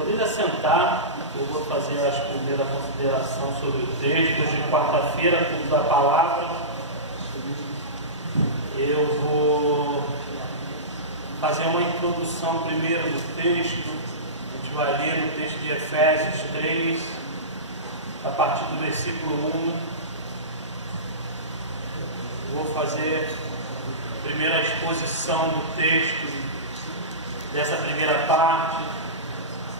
Podem assentar, eu vou fazer a primeira consideração sobre o texto. Hoje, quarta-feira, culto da palavra. Eu vou fazer uma introdução primeiro do texto. A gente vai ler no texto de Efésios 3, a partir do versículo 1. Vou fazer a primeira exposição do texto dessa primeira parte.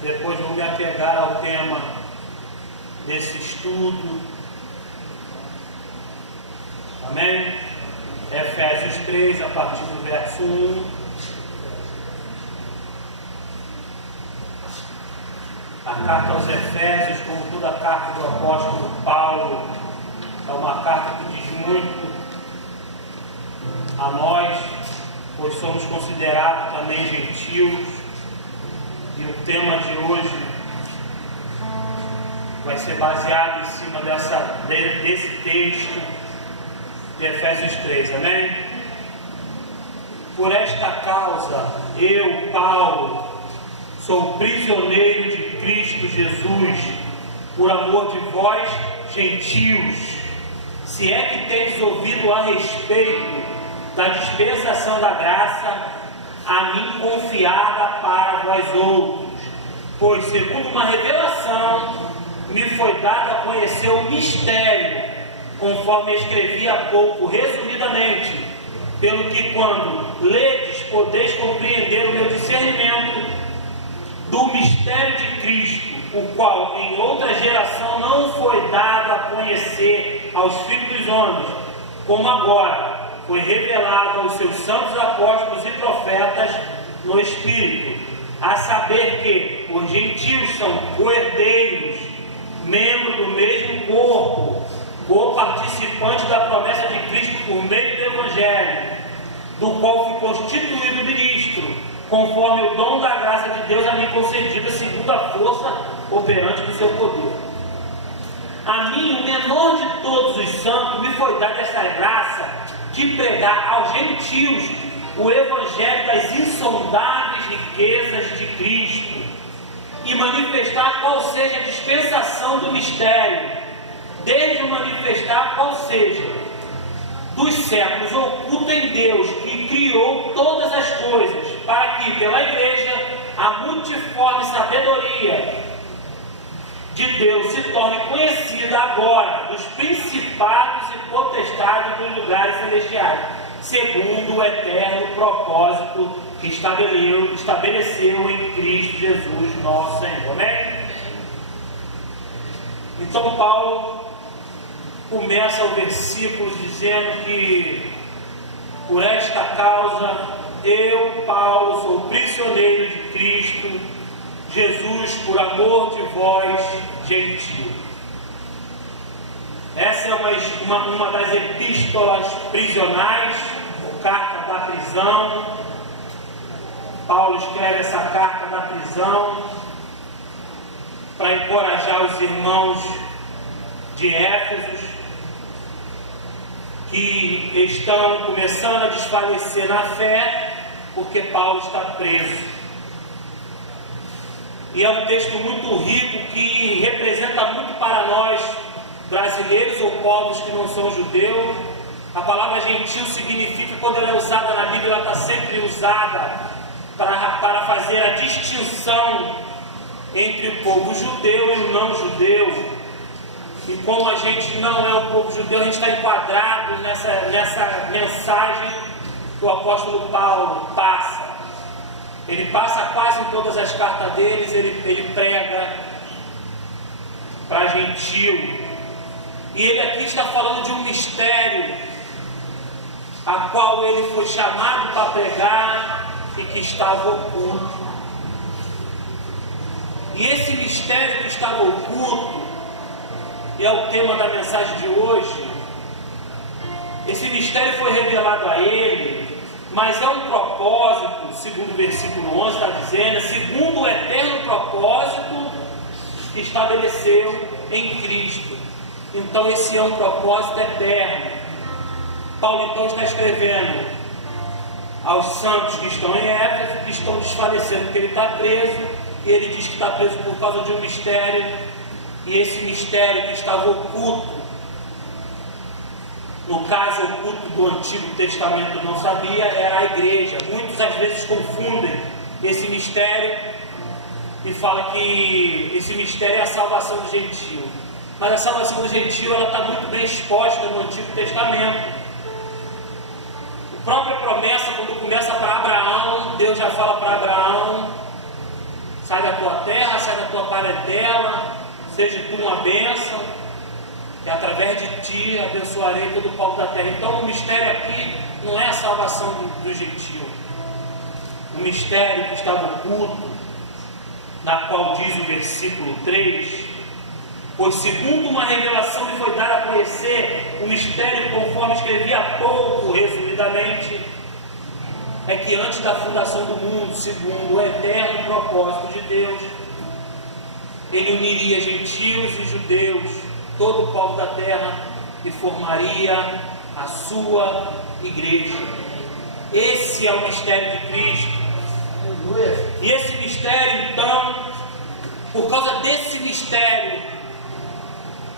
Depois vou me apegar ao tema desse estudo. Amém? Efésios 3, a partir do verso 1. A carta aos Efésios, como toda a carta do apóstolo Paulo, é uma carta que diz muito a nós, pois somos considerados também gentios. E o tema de hoje vai ser baseado em cima desse texto de Efésios 3, amém? Por esta causa, eu, Paulo, sou prisioneiro de Cristo Jesus, por amor de vós, gentios, se é que tendes ouvido a respeito da dispensação da graça a mim confiada para vós outros, pois segundo uma revelação me foi dado a conhecer o mistério, conforme escrevi há pouco resumidamente, pelo que quando ledes podeis compreender o meu discernimento do mistério de Cristo, o qual em outra geração não foi dado a conhecer aos filhos dos homens, como agora foi revelado aos seus santos apóstolos e profetas no Espírito, a saber que os gentios são co-herdeiros, membros do mesmo corpo, co-participantes da promessa de Cristo por meio do Evangelho, do qual fui constituído ministro, conforme o dom da graça de Deus a mim concedida, segundo a força operante do seu poder. A mim, o menor de todos os santos, me foi dada essa graça de pregar aos gentios o evangelho das insondáveis riquezas de Cristo e manifestar qual seja a dispensação do mistério, desde manifestar qual seja dos séculos oculto em Deus, que criou todas as coisas, para que pela igreja a multiforme sabedoria de Deus se torne conhecida agora dos principados e potestades dos lugares celestiais, segundo o eterno propósito que estabeleceu em Cristo Jesus nosso Senhor. Amém? Então Paulo começa o versículo dizendo que por esta causa eu, Paulo, sou prisioneiro de Cristo Jesus, por amor de vós, gentio. Essa é uma das epístolas prisionais, ou carta da prisão. Paulo escreve essa carta da prisão para encorajar os irmãos de Éfeso, que estão começando a desfalecer na fé, porque Paulo está preso. E é um texto muito rico que representa muito para nós, brasileiros ou povos que não são judeus. A palavra gentil significa, quando ela é usada na Bíblia, ela está sempre usada para fazer a distinção entre o povo judeu e o não judeu. E como a gente não é um povo judeu, a gente está enquadrado nessa mensagem que o apóstolo Paulo passa. Ele passa quase em todas as cartas deles, ele prega para gentil. E ele aqui está falando de um mistério a qual ele foi chamado para pregar e que estava oculto. E esse mistério que estava oculto, e é o tema da mensagem de hoje, esse mistério foi revelado a ele, mas é um propósito, segundo o versículo 11 está dizendo, segundo o eterno propósito que estabeleceu em Cristo. Então esse é um propósito eterno. Paulo então está escrevendo aos santos que estão em Éfeso, que estão desfalecendo, porque ele está preso, ele diz que está preso por causa de um mistério, e esse mistério que estava oculto, no caso oculto do Antigo Testamento não sabia, era a igreja. Muitos às vezes confundem esse mistério e falam que esse mistério é a salvação do gentio. Mas a salvação do gentio ela está muito bem exposta no Antigo Testamento. A própria promessa, quando começa para Abraão, Deus já fala para Abraão: sai da tua terra, sai da tua parentela, seja tu uma bênção, e através de ti abençoarei todo o povo da terra. Então o mistério aqui não é a salvação do gentio. O mistério que estava oculto, na qual diz o versículo 3: pois segundo uma revelação lhe foi dada a conhecer o mistério, conforme escrevi há pouco, resumidamente, é que antes da fundação do mundo, segundo o eterno propósito de Deus, ele uniria gentios e judeus, todo o povo da terra, e formaria a sua igreja. Esse é o mistério de Cristo. E esse mistério, então, por causa desse mistério,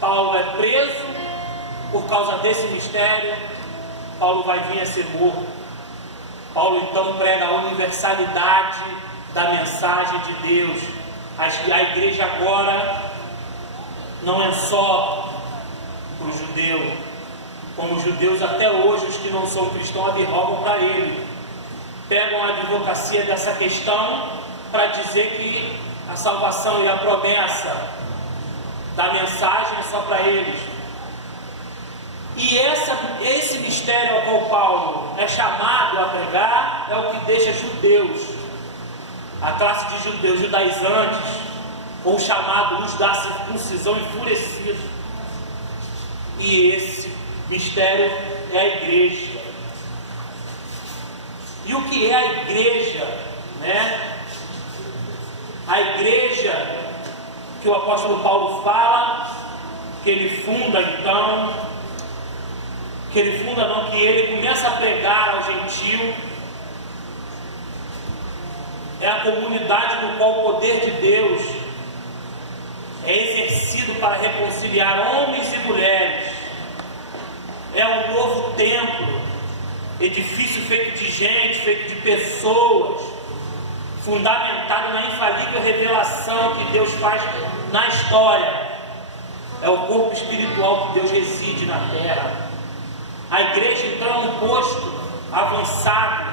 Paulo é preso. Por causa desse mistério, Paulo vai vir a ser morto. Paulo então prega a universalidade da mensagem de Deus. A igreja agora não é só para o judeu, como os judeus até hoje, os que não são cristãos advogam para ele, pegam a advocacia dessa questão para dizer que a salvação e a promessa da mensagem é só para eles. E esse mistério ao qual Paulo é chamado a pregar é o que deixa judeus, a classe de judeus judaizantes, ou chamado os da circuncisão, enfurecidos. E esse mistério é a igreja. E o que é a igreja, né? A igreja que o apóstolo Paulo fala, que ele funda então, que ele começa a pregar ao gentio, é a comunidade no qual o poder de Deus é exercido para reconciliar homens e mulheres. É um novo templo, edifício feito de gente, feito de pessoas, fundamentado na infalível revelação que Deus faz na história. É o corpo espiritual que Deus reside na terra. A igreja então é um posto avançado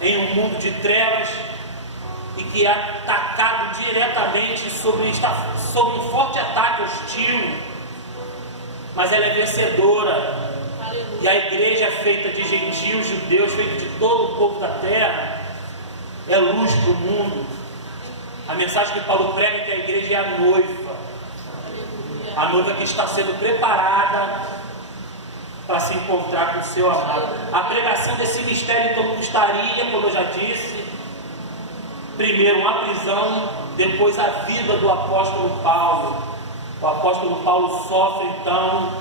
em um mundo de trevas e que é atacado diretamente sobre um forte ataque hostil, mas ela é vencedora. E a igreja é feita de gentios, judeus, feita de todo o povo da terra, é luz para o mundo. A mensagem que Paulo prega é que a igreja é a noiva que está sendo preparada para se encontrar com o seu amado. A pregação desse mistério então custaria, como eu já disse, primeiro uma prisão, depois a vida do apóstolo Paulo. O apóstolo Paulo sofre então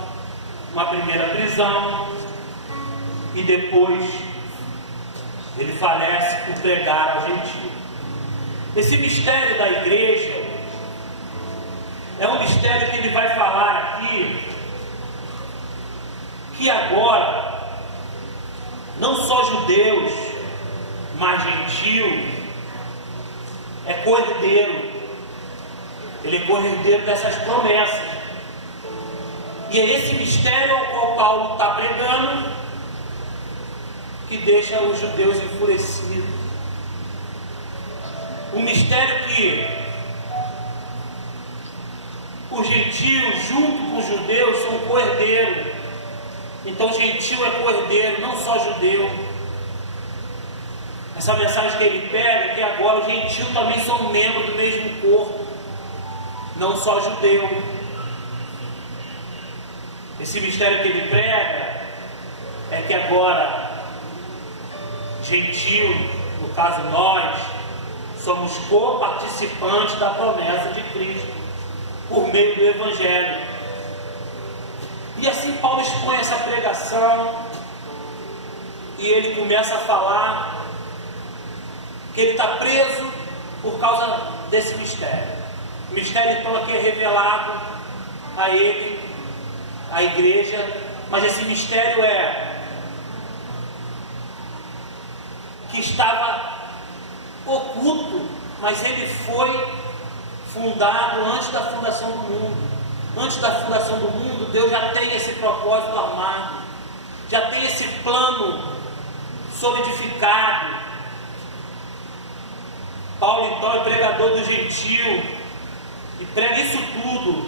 uma primeira prisão e depois ele falece por pregar ao gentio. Esse mistério da igreja é um mistério que ele vai falar aqui, que agora não só judeus, mas gentio é cordeiro. Ele é cordeiro dessas promessas. E é esse mistério ao qual Paulo está pregando que deixa os judeus enfurecidos. Um mistério que os gentios, junto com os judeus, são cordeiros. Então, gentio é cordeiro, não só judeu. Essa mensagem que ele pega é que agora os gentios também são membros do mesmo corpo, não só judeu. Esse mistério que ele prega é que agora gentio, no caso nós, somos co-participantes da promessa de Cristo por meio do Evangelho. E assim Paulo expõe essa pregação e ele começa a falar que ele está preso por causa desse mistério. O mistério então aqui é revelado a ele, à igreja, mas esse mistério é que estava oculto, mas ele foi fundado antes da fundação do mundo. Antes da fundação do mundo, Deus já tem esse propósito armado, já tem esse plano solidificado. Paulo então é pregador do gentio e prega isso tudo,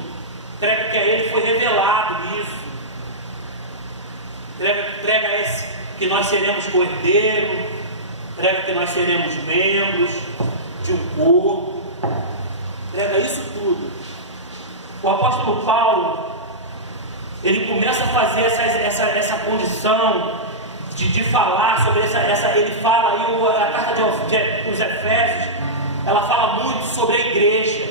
prega que a ele foi revelado isso, prega esse, que nós seremos cordeiro, prega que nós seremos membros de um corpo, prega isso tudo. O apóstolo Paulo, ele começa a fazer essa condição de falar sobre ele fala aí, a carta dos Efésios, ela fala muito sobre a igreja.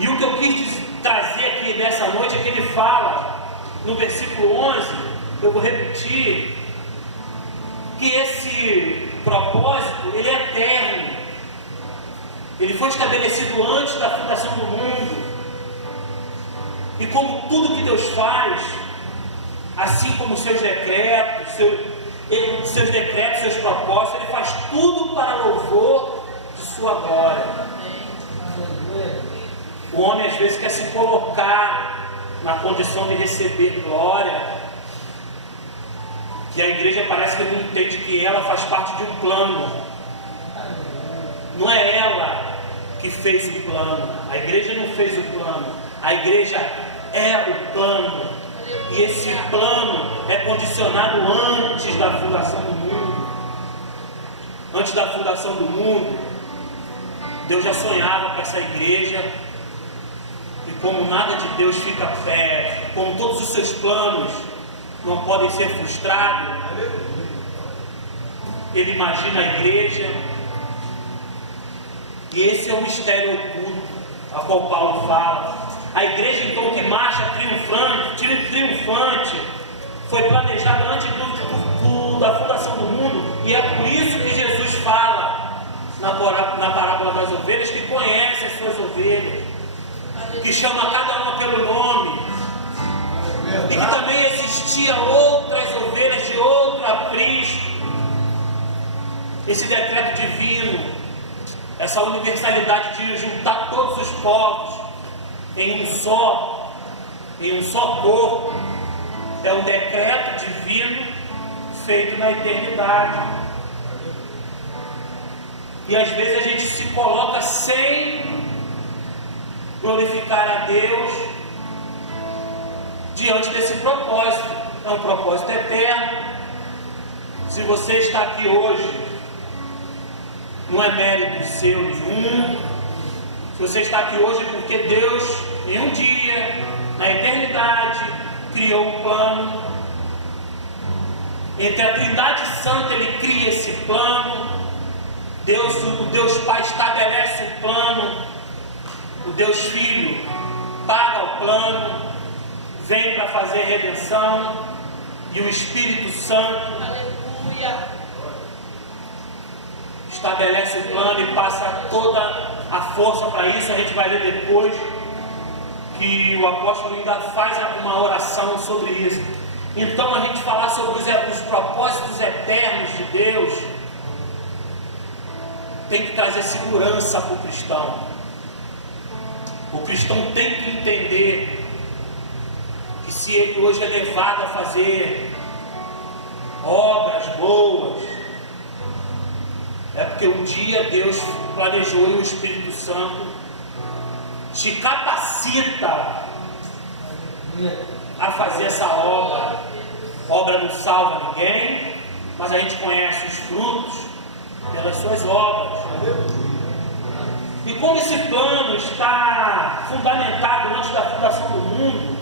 E o que eu quis trazer aqui nessa noite é que ele fala, no versículo 11, eu vou repetir, que esse propósito, ele é eterno. Ele foi estabelecido antes da fundação do mundo. E como tudo que Deus faz, assim como seus decretos, seus propósitos, Ele faz tudo para louvor de sua glória. O homem às vezes quer se colocar na condição de receber glória, que a igreja parece que não entende que ela faz parte de um plano. Não é ela que fez o plano, a igreja não fez o plano, a igreja é o plano, e esse plano é condicionado antes da fundação do mundo. Antes da fundação do mundo, Deus já sonhava com essa igreja, e como nada de Deus fica como todos os seus planos não podem ser frustrados, Ele imagina a igreja. E esse é o mistério oculto a qual Paulo fala. A igreja então que marcha triunfante foi planejada antes da fundação do mundo, e é por isso que Jesus fala na parábola das ovelhas, que conhece as suas ovelhas, que chama cada uma pelo nome, e que também existia outras ovelhas de outro aprisco. Esse decreto divino, essa universalidade de juntar todos os povos em um só corpo, é um decreto divino feito na eternidade. E às vezes a gente se coloca sem glorificar a Deus diante desse propósito. É um propósito eterno. Se você está aqui hoje, não é mérito seu nenhum. Se você está aqui hoje, porque Deus, em um dia, na eternidade, criou um plano. Entre a Trindade Santa, Ele cria esse plano. O Deus Pai estabelece o plano. O Deus Filho paga o plano, vem para fazer redenção. E o Espírito Santo, aleluia, estabelece o plano e passa toda a força para isso. A gente vai ler depois que o apóstolo ainda faz uma oração sobre isso. Então, a gente falar sobre os propósitos eternos de Deus tem que trazer segurança para o cristão. O cristão tem que entender que se ele hoje é levado a fazer obras boas, é porque um dia Deus planejou e o Espírito Santo te capacita a fazer essa obra. Obra não salva ninguém, mas a gente conhece os frutos pelas suas obras. E como esse plano está fundamentado antes da fundação do mundo,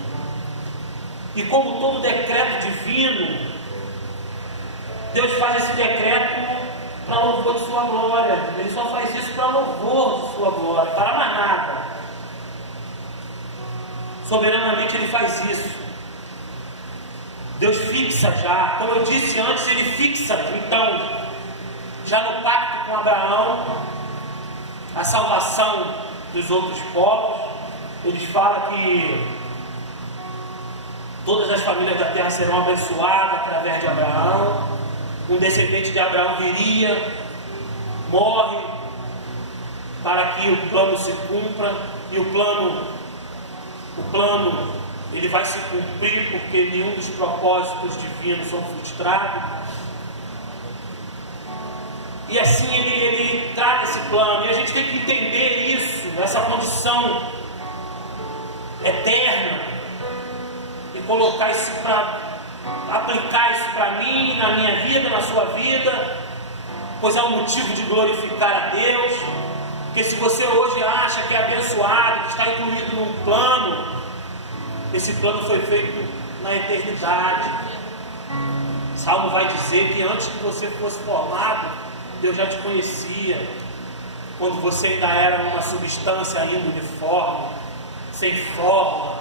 e como todo decreto divino, Deus faz esse decreto para louvor de sua glória. Ele só faz isso para louvor de sua glória, para mais nada. Soberanamente Ele faz isso. Deus fixa já, como eu disse antes, Ele fixa, então, já no pacto com Abraão, a salvação dos outros povos. Eles falam que todas as famílias da terra serão abençoadas através de Abraão. Um descendente de Abraão viria, morre, para que o plano se cumpra. E o plano ele vai se cumprir, porque nenhum dos propósitos divinos são frustrados. E assim ele trata esse plano, e a gente tem que entender isso, essa condição eterna, e colocar isso para aplicar isso para mim, na minha vida, na sua vida, pois é um motivo de glorificar a Deus. Porque se você hoje acha que é abençoado, que está incluído num plano, esse plano foi feito na eternidade. Salmo vai dizer que antes que você fosse formado, Deus já te conhecia, quando você ainda era uma substância ainda uniforme, sem forma.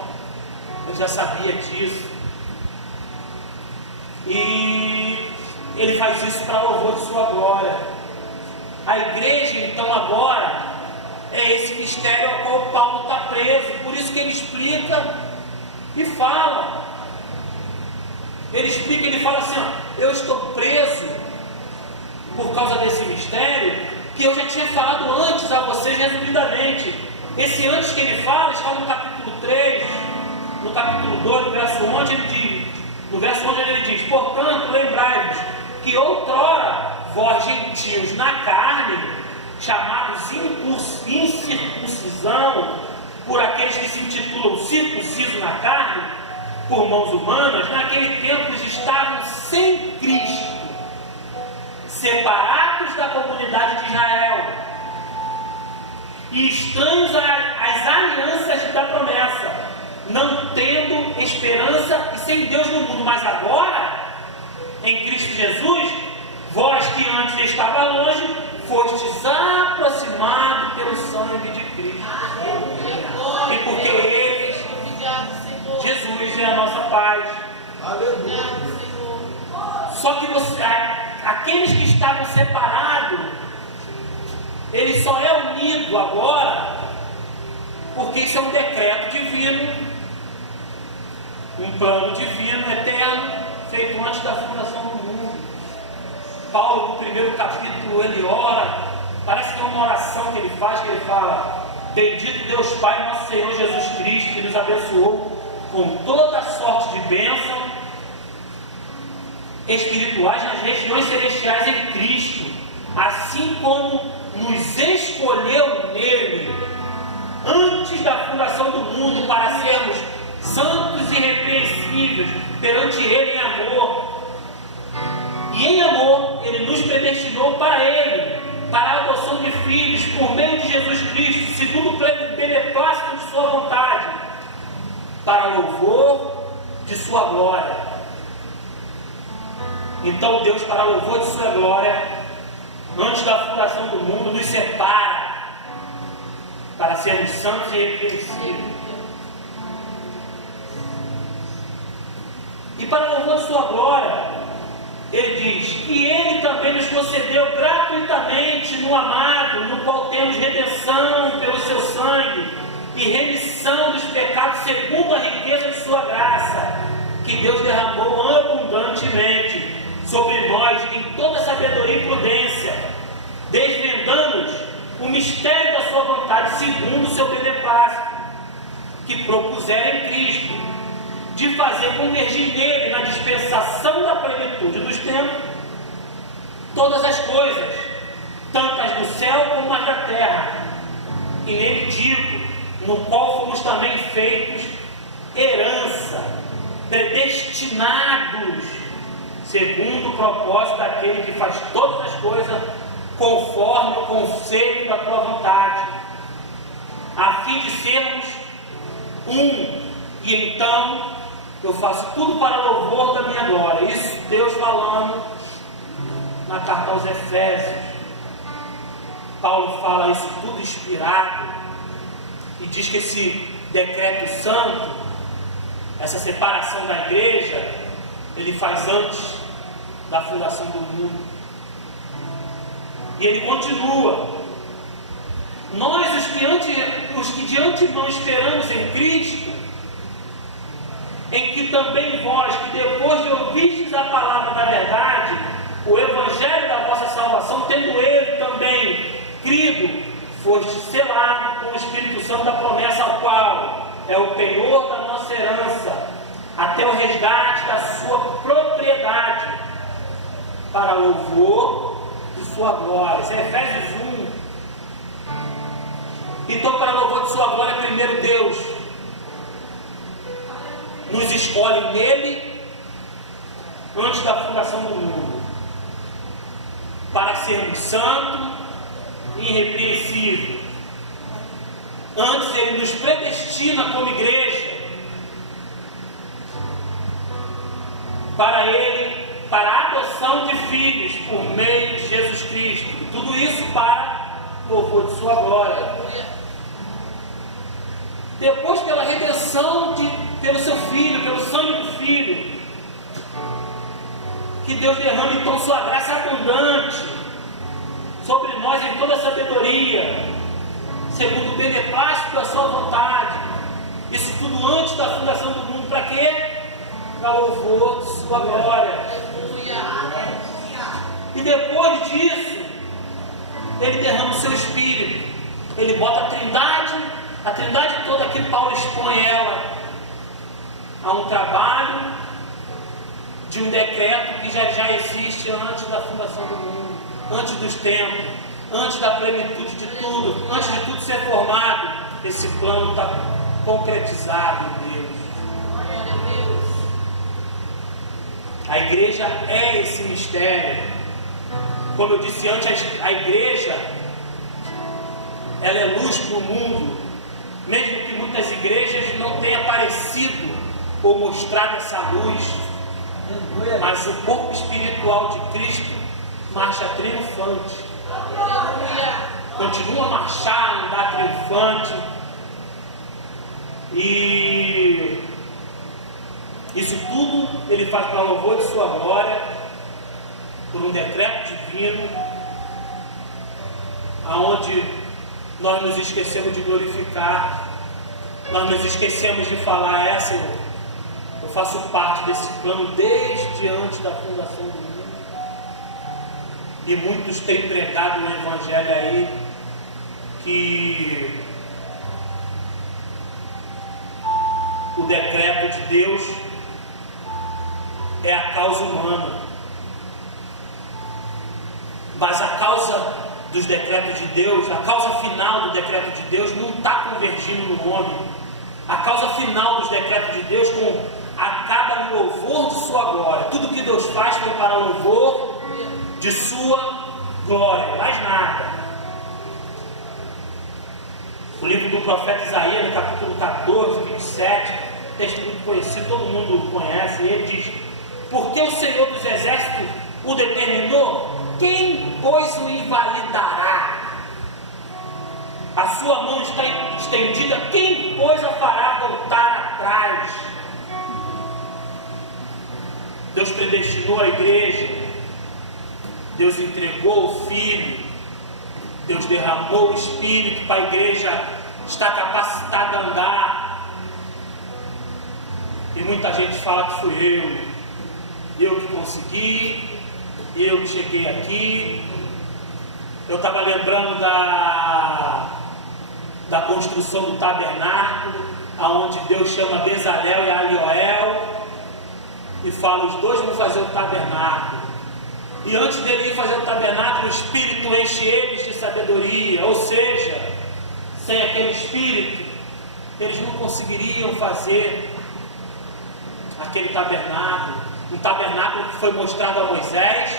Deus já sabia disso. E Ele faz isso para louvor de sua glória. A igreja, então, agora é esse mistério ao qual Paulo está preso. Por isso que ele explica e fala. Ele explica, ele fala assim, ó, eu estou preso por causa desse mistério, que eu já tinha falado antes a vocês resumidamente. Esse antes que ele fala está no capítulo 3, no capítulo 2, no verso 11, ele diz, portanto, lembrai-vos que outrora vós gentios na carne, chamados incircuncisão, por aqueles que se intitulam circunciso na carne, por mãos humanas, naquele tempo estavam sem Cristo, separados da comunidade de Israel, e estranhos às alianças da promessa, não tendo esperança e sem Deus no mundo. Mas agora, em Cristo Jesus, vós que antes estavam longe, fostes aproximados pelo sangue de Cristo. E porque Ele, Jesus, é a nossa paz. Só que aqueles que estavam separados, ele só é unido agora, porque isso é um decreto divino, um plano divino, eterno, feito antes da fundação do mundo. Paulo, no primeiro capítulo, ele ora, parece que é uma oração que ele faz, que ele fala, bendito Deus Pai, nosso Senhor Jesus Cristo, que nos abençoou com toda a sorte de bênção espirituais nas regiões celestiais em Cristo, assim como nos escolheu nele, antes da fundação do mundo, para sermos santos e irrepreensíveis perante Ele em amor. E em amor, Ele nos predestinou para Ele, para a adoção de filhos, por meio de Jesus Cristo, segundo o beneplácito de Sua vontade, para louvor de Sua glória. Então Deus, para louvor de Sua glória, antes da fundação do mundo, nos separa, para sermos santos e irrepreensíveis. E para louvor de Sua glória, Ele diz que Ele também nos concedeu gratuitamente no amado, no qual temos redenção pelo Seu sangue e remissão dos pecados segundo a riqueza de Sua graça, que Deus derramou abundantemente sobre nós em toda sabedoria e prudência, desvendando-nos o mistério da Sua vontade segundo o Seu beneplácito, que propuseram em Cristo, de fazer convergir nele, na dispensação da plenitude dos tempos, todas as coisas, tanto as do céu como as da terra. E nele digo, no qual fomos também feitos herança, predestinados, segundo o propósito daquele que faz todas as coisas conforme o conselho da tua vontade, a fim de sermos um. E então eu faço tudo para louvor da minha glória. Isso Deus falando na carta aos Efésios. Paulo fala isso tudo inspirado e diz que esse decreto santo, essa separação da igreja, ele faz antes da fundação do mundo. E ele continua, Nós, os que de antemão esperamos em Cristo, em que também vós, que depois de ouvistes a palavra da verdade, o evangelho da vossa salvação, tendo ele também crido, foste selado com o Espírito Santo da promessa, ao qual é o penhor da nossa herança, até o resgate da sua propriedade, para louvor de sua glória. Isso é Efésios 1. Então, para louvor de sua glória, primeiro Deus nos escolhe nele antes da fundação do mundo, para sermos santos e irrepreensíveis. Antes ele nos predestina como igreja para a adoção de filhos por meio de Jesus Cristo. Tudo isso para louvor de sua glória. Depois pela redenção pelo seu Filho, pelo sangue do Filho, que Deus derrama então sua graça abundante sobre nós em toda a sabedoria, segundo o beneplácito da sua vontade. Isso tudo antes da fundação do mundo. Para quê? Para louvor de sua glória. E depois disso, ele derrama o seu Espírito. Ele bota a trindade toda que Paulo expõe ela a um trabalho de um decreto que já existe antes da fundação do mundo, antes dos tempos, antes da plenitude de tudo, antes de tudo ser formado. Esse plano está concretizado em Deus. A igreja é esse mistério. Como eu disse antes, a igreja, ela é luz para o mundo, mesmo que muitas igrejas não tenham aparecido ou mostrado essa luz, mas o corpo espiritual de Cristo marcha triunfante, continua a marchar, a andar triunfante, e isso tudo ele faz para louvor de sua glória, por um decreto divino, aonde nós nos esquecemos de glorificar, nós nos esquecemos de falar: Senhor, eu faço parte desse plano desde antes da fundação do mundo. E muitos têm pregado no Evangelho aí que o decreto de Deus é a causa humana. Mas a causa dos decretos de Deus, a causa final do decreto de Deus não está convergindo no homem. A causa final dos decretos de Deus acaba no louvor de sua glória. Tudo que Deus faz foi para louvor de sua glória, mais nada. O livro do profeta Isaías, no capítulo 14, 27, texto muito conhecido, todo mundo conhece, e ele diz: porque o Senhor dos Exércitos o determinou, quem, pois, o invalidará? A sua mão está estendida, quem, pois, a fará voltar atrás? Deus predestinou a igreja, Deus entregou o Filho, Deus derramou o Espírito para a igreja estar capacitada a andar. E muita gente fala que fui eu que consegui, eu que cheguei aqui. Eu estava lembrando da construção do tabernáculo, aonde Deus chama Bezalel e Alioel e fala: os dois vão fazer o tabernáculo. E antes dele ir fazer o tabernáculo, o Espírito enche eles de sabedoria. Ou seja, sem aquele Espírito, eles não conseguiriam fazer aquele tabernáculo. Um tabernáculo que foi mostrado a Moisés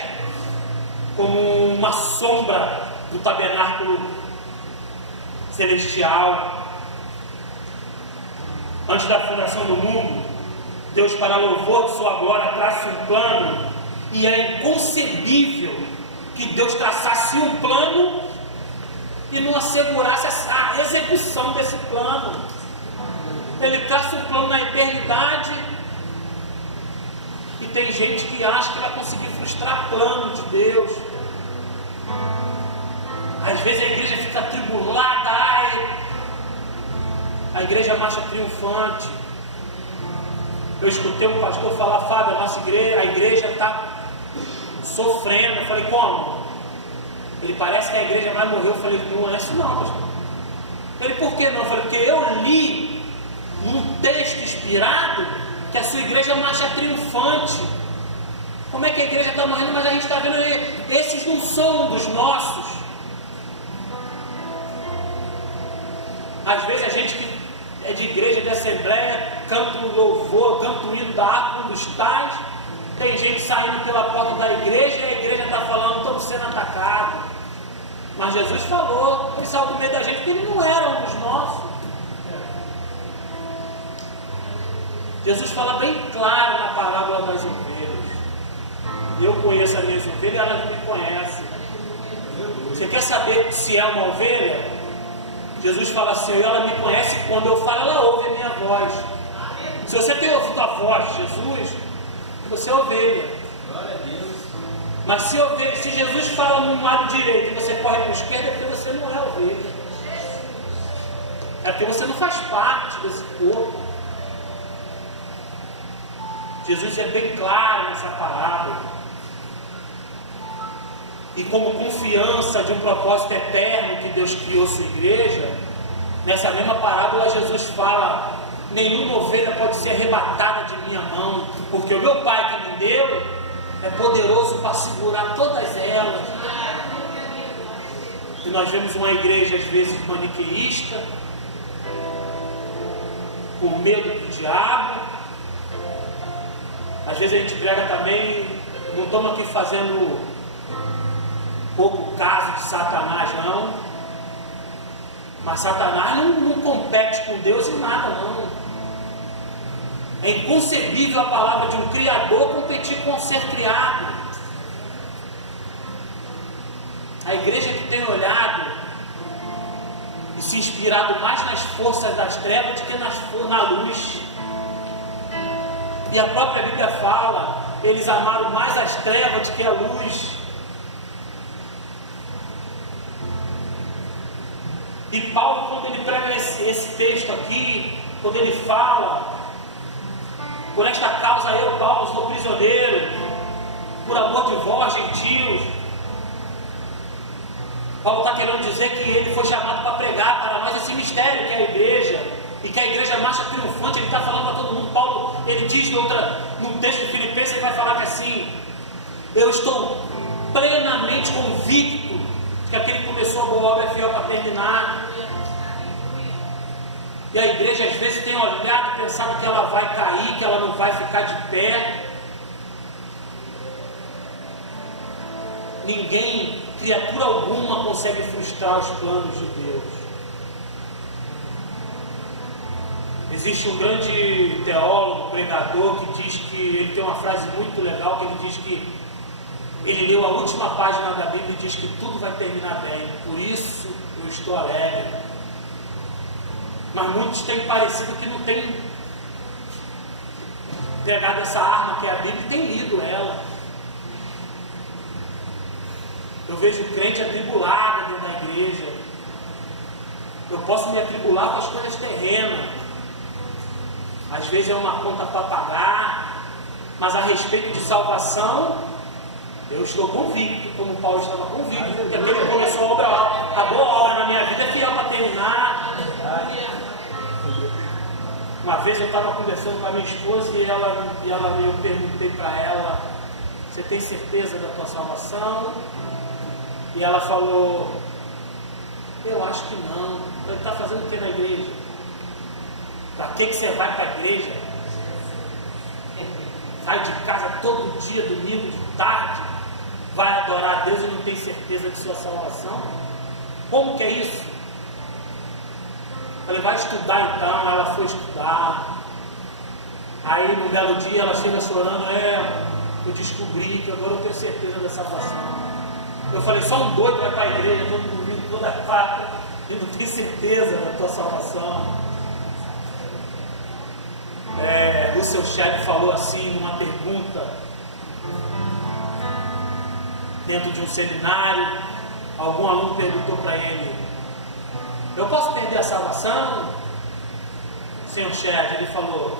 como uma sombra do tabernáculo celestial. Antes da fundação do mundo, Deus, para louvor de sua glória, traça um plano, e é inconcebível que Deus traçasse um plano e não assegurasse a execução desse plano. Ele traça um plano na eternidade, e tem gente que acha que vai conseguir frustrar plano de Deus. Às vezes a igreja fica atribulada, a igreja marcha triunfante. Eu escutei um pastor falar, Fábio, a igreja está sofrendo. Eu falei, como? Ele, parece que a igreja vai morrer. Eu falei, não é isso não, pastor. Ele, por que não? Eu falei, porque eu li num texto inspirado que a sua igreja marcha triunfante. Como é que a igreja está morrendo, mas a gente está vendo esses não são dos nossos. Às vezes a gente que é de igreja, de assembleia, canta o louvor, canta o hino da harpa, um dos tais, tem gente saindo pela porta da igreja e a igreja está falando, estamos sendo atacados. Mas Jesus falou, ele saiu do meio da gente porque ele não era um dos nossos. Jesus fala bem claro na parábola das ovelhas. Eu conheço as minhas ovelhas e elas me conhecem. Você quer saber se é uma ovelha? Jesus fala assim, ela me conhece, quando eu falo, ela ouve a minha voz. Se você tem ouvido a voz de Jesus, você é ovelha. Mas se Jesus fala no lado direito e você corre para a esquerda, é porque você não é ovelha. É porque você não faz parte desse corpo. Jesus é bem claro nessa parábola. E como confiança de um propósito eterno que Deus criou sua igreja, nessa mesma parábola Jesus fala, nenhuma ovelha pode ser arrebatada de minha mão, porque o meu Pai que me deu é poderoso para segurar todas elas. E nós vemos uma igreja às vezes maniqueísta, com medo do diabo. Às vezes a gente prega também, não estamos aqui fazendo pouco caso de Satanás não, mas Satanás não compete com Deus em nada não. É inconcebível a palavra de um Criador competir com um ser criado. A igreja que tem olhado e se inspirado mais nas forças das trevas do que na luz. E a própria Bíblia fala, eles amaram mais as trevas do que a luz. E Paulo, quando ele prega esse texto aqui, quando ele fala, por esta causa eu, Paulo, sou prisioneiro, por amor de vós, gentios. Paulo está querendo dizer que ele foi chamado para pregar para nós esse mistério que é a igreja, e que a igreja marcha triunfante. Ele está falando para todo mundo. Paulo, ele diz num texto de Filipenses, ele vai falar que assim, eu estou plenamente convicto que aquele que começou a boa obra é fiel para terminar. E a igreja às vezes tem olhado e pensado que ela vai cair, que ela não vai ficar de pé. Ninguém, criatura alguma, consegue frustrar os planos de Deus. Existe um grande teólogo, pregador, que diz que, ele tem uma frase muito legal, que ele diz que ele leu a última página da Bíblia e diz que tudo vai terminar bem, por isso eu estou alegre. Mas muitos têm parecido que não têm pegado essa arma que é a Bíblia e têm lido ela. Eu vejo crente atribulado dentro da igreja. Eu posso me atribular com as coisas terrenas. Às vezes é uma conta para pagar, mas a respeito de salvação, eu estou convicto, como Paulo estava convicto, porque aquele que começou a boa obra na minha vida é fiel para terminar. Uma vez eu estava conversando com a minha esposa e eu perguntei para ela, você tem certeza da tua salvação? E ela falou, eu acho que não. Ele está fazendo o que na igreja? Para que você vai para a igreja? Sai de casa todo dia, domingo de tarde, vai adorar a Deus e não tem certeza de sua salvação? Como que é isso? Falei, vai estudar então. Ela foi estudar. Aí num belo dia ela chega chorando, eu descobri que agora eu tenho certeza da salvação. Eu falei, só um doido vai para a igreja todo domingo, toda quarta, e não tem certeza da tua salvação. O seu chefe falou assim numa pergunta dentro de um seminário. algum aluno perguntou para ele: eu posso perder a salvação, senhor chefe? Ele falou: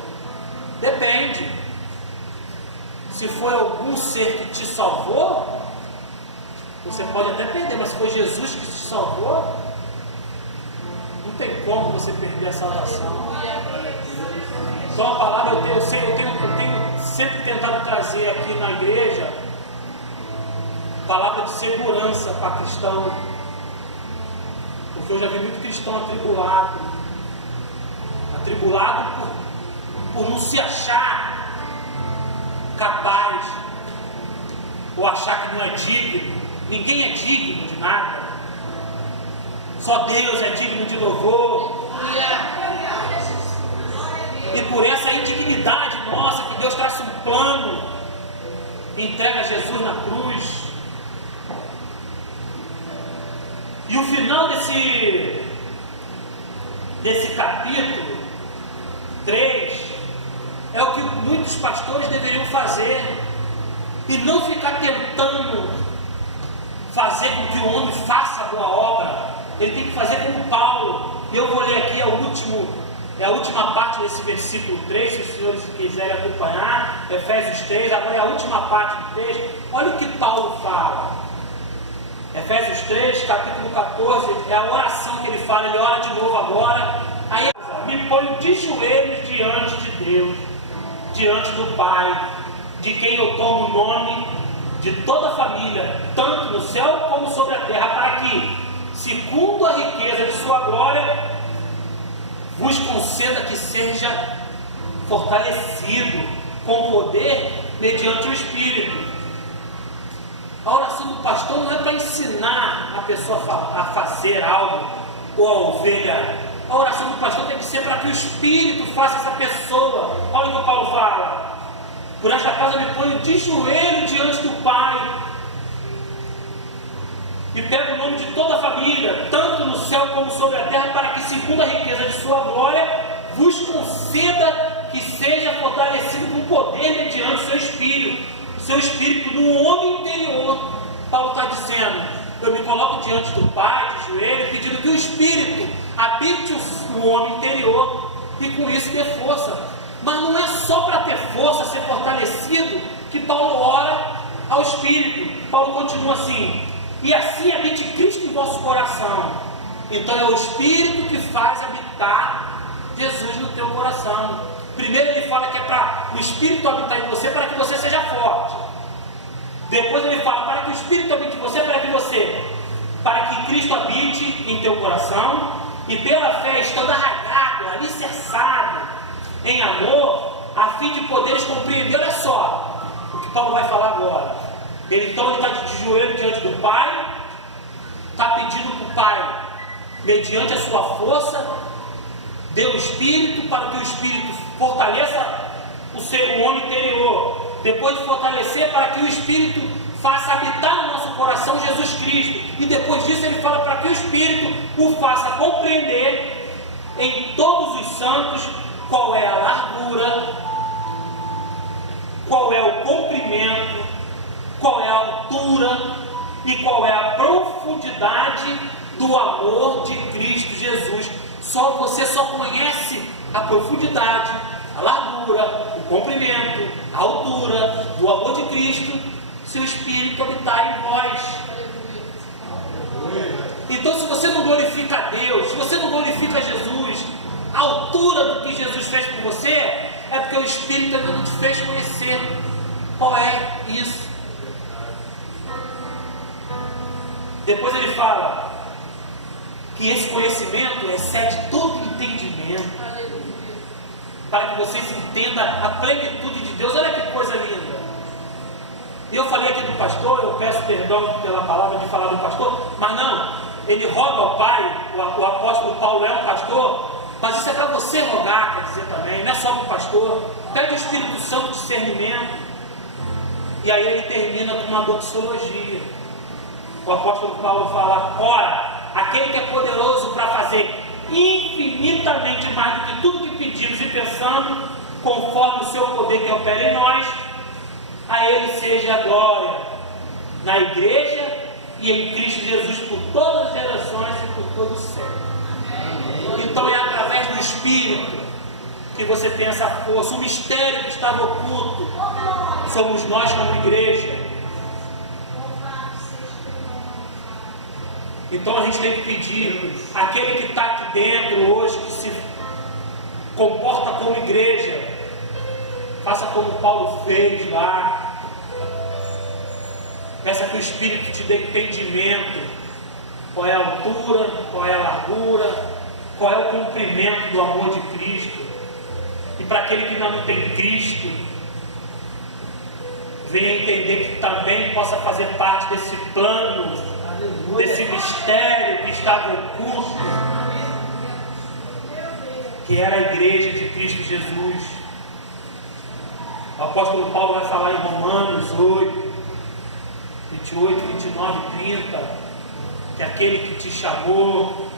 depende. Se foi algum ser que te salvou, você pode até perder, mas se foi Jesus que te salvou, não tem como você perder a salvação. Então a palavra eu tenho sempre tentado trazer aqui na igreja palavra de segurança para cristão, porque eu já vi muito cristão atribulado por não se achar capaz, ou achar que não é digno. Ninguém é digno de nada, só Deus é digno de louvor. E por essa indignidade nossa, que Deus traça um plano e entrega Jesus na cruz. E o final desse capítulo 3 é o que muitos pastores deveriam fazer, e não ficar tentando fazer com que o homem faça a boa obra. Ele tem que fazer como Paulo. Eu vou ler aqui a última parte desse versículo 3, se os senhores quiserem acompanhar, Efésios 3, agora é a última parte do 3. Olha o que Paulo fala. Efésios 3, capítulo 14, é a oração que ele fala, ele ora de novo agora. Aí, me ponho de joelhos diante de Deus, diante do Pai, de quem eu tomo o nome de toda a família, tanto no céu como sobre a terra, para que, segundo a riqueza de sua glória, vos conceda que seja fortalecido com poder mediante o Espírito. A oração do pastor não é para ensinar a pessoa a fazer algo, ou a ovelha. A oração do pastor tem que ser para que o Espírito faça essa pessoa. Olha o que o Paulo fala: por esta causa me ponho de joelho diante do Pai, e pego o nome de toda a família, tanto no céu como sobre a terra, para que, segundo a riqueza de sua glória, vos conceda que seja fortalecido com poder mediante o seu Espírito. O seu Espírito no homem interior. Paulo está dizendo: eu me coloco diante do Pai, de joelho, pedindo que o Espírito habite o homem interior, e com isso dê força. Mas não é só para ter força, ser fortalecido, que Paulo ora ao Espírito. Paulo continua assim: e assim habite Cristo em vosso coração. Então é o Espírito que faz habitar Jesus no teu coração. Primeiro ele fala que é para o Espírito habitar em você, para que você seja forte. Depois ele fala para que o Espírito habite em você, para que Cristo habite em teu coração, e pela fé estando arraigado, alicerçado em amor, a fim de poderes compreender. Olha só o que Paulo vai falar agora. Ele está de joelho diante do Pai, está pedindo para o Pai, mediante a sua força, dê o Espírito, para que o Espírito fortaleça o homem interior. Depois de fortalecer, para que o Espírito faça habitar no nosso coração Jesus Cristo. E depois disso ele fala para que o Espírito o faça compreender em todos os santos qual é a largura, qual é o comprimento, qual é a altura e qual é a profundidade do amor de Cristo Jesus. Você só conhece a profundidade, a largura, o comprimento, a altura do amor de Cristo, se o Espírito habitar em vós. Então, se você não glorifica a Deus, se você não glorifica Jesus, a altura do que Jesus fez por você, é porque o Espírito ainda não te fez conhecer qual é isso. Depois ele fala que esse conhecimento excede todo entendimento, para que você se entenda a plenitude de Deus. Olha que coisa linda. Eu falei aqui do pastor, eu peço perdão pela palavra de falar do pastor, mas não, ele roga ao Pai. O apóstolo Paulo é um pastor, mas isso é para você rogar, quer dizer também, não é só para o pastor. Pega o Espírito Santo, discernimento, e aí ele termina com uma doxologia. O apóstolo Paulo fala: ora, aquele que é poderoso para fazer infinitamente mais do que tudo que pedimos e pensamos, conforme o seu poder que opera em nós, a ele seja a glória na igreja e em Cristo Jesus por todas as gerações e por todo o céu. Então é através do Espírito que você tem essa força. O mistério que estava oculto somos nós como igreja. Então a gente tem que pedir aquele que está aqui dentro hoje, que se comporta como igreja, faça como Paulo fez lá. Peça que o Espírito te dê entendimento. Qual é a altura, qual é a largura, qual é o comprimento do amor de Cristo. E para aquele que ainda não tem Cristo, venha entender que também possa fazer parte desse plano, desse mistério que estava oculto, que era a igreja de Cristo Jesus. O apóstolo Paulo vai falar em Romanos 8, 28, 29, 30, que aquele que te chamou,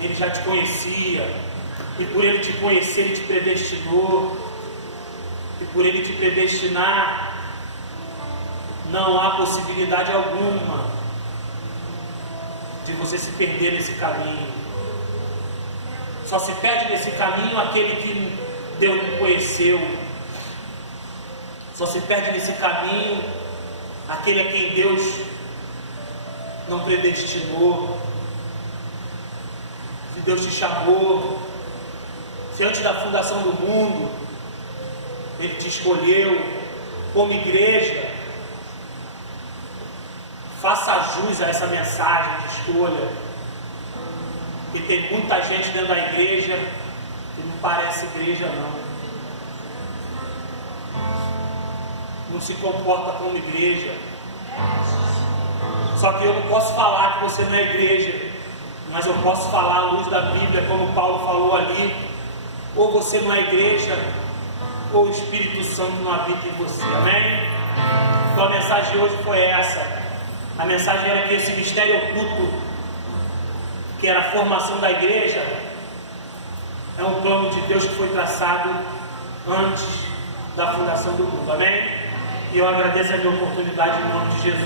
ele já te conhecia, e por ele te conhecer, ele te predestinou, e por ele te predestinar, não há possibilidade alguma de você se perder nesse caminho. Só se perde nesse caminho aquele que Deus não conheceu. Só se perde nesse caminho aquele a quem Deus não predestinou. Se Deus te chamou, se antes da fundação do mundo Ele te escolheu como igreja, faça jus a essa mensagem de escolha. E tem muita gente dentro da igreja que não parece igreja não se comporta como igreja. Só que eu não posso falar que você não é igreja, mas eu posso falar à luz da Bíblia, como Paulo falou ali. Ou você não é igreja, ou o Espírito Santo não habita em você, amém? Então a mensagem de hoje foi essa. A mensagem era que esse mistério oculto, que era a formação da igreja, é um plano de Deus que foi traçado antes da fundação do mundo, amém? E eu agradeço a minha oportunidade em nome de Jesus.